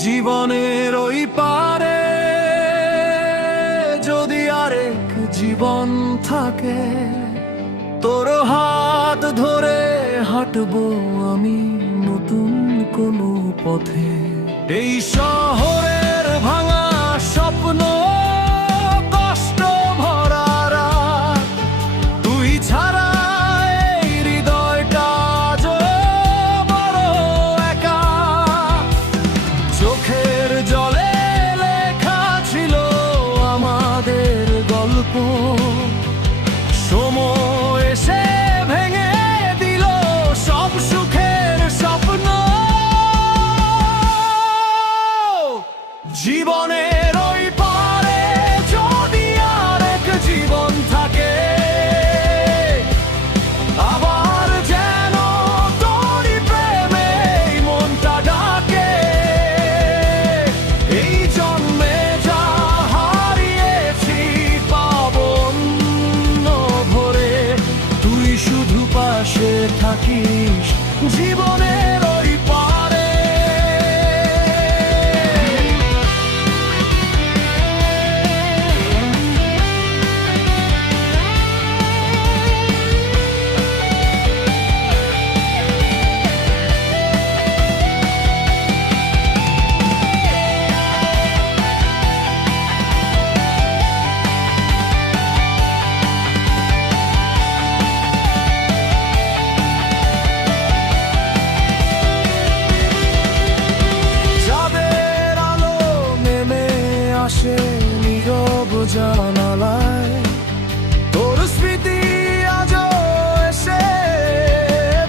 জীবনের ওই পারে যদি আরেক জীবন থাকে, তোর হাত ধরে হাঁটবো আমি নতুন কোনো পথে। এই শহরের ভাঙা স্বপ্ন, কষ্ট ভরা রাত, তুই ছাড়া এই হৃদয়টা আজ বড় একা। চোখের জলে লেখা ছিল আমাদের গল্প, সময় এসে ভেঙে দিল সব সুখের স্বপ্ন। জীবনের ওই পারে যদি আরেক জীবন থাকে, আবার যেন তোরই প্রেমে মনটা ডাকে। এই জন্মে যা হারিয়েছি পাবো অন্য ভরে, তুই শুধু পাশে থাকিস জীবনের ওই পারে। আসে নীরব জানালায়, তোর স্মৃতি আজও এসে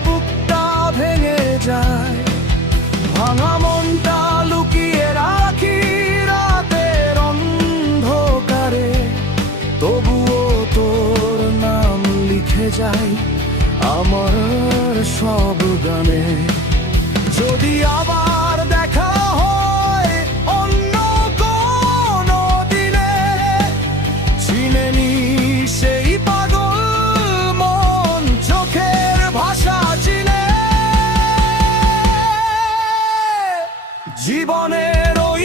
বুকটা ভেঙে যায়। ভাঙা মনটা লুকিয়ে রাখি রাতের অন্ধকারে, তবুও তোর নাম লিখে যাই আমার সব গানে। যদি আবার দেখা হয় অন্য কোনো দিনে, চিনে নিস সেই পাগল মন চোখের ভাষা চিনে। জীবনের ওই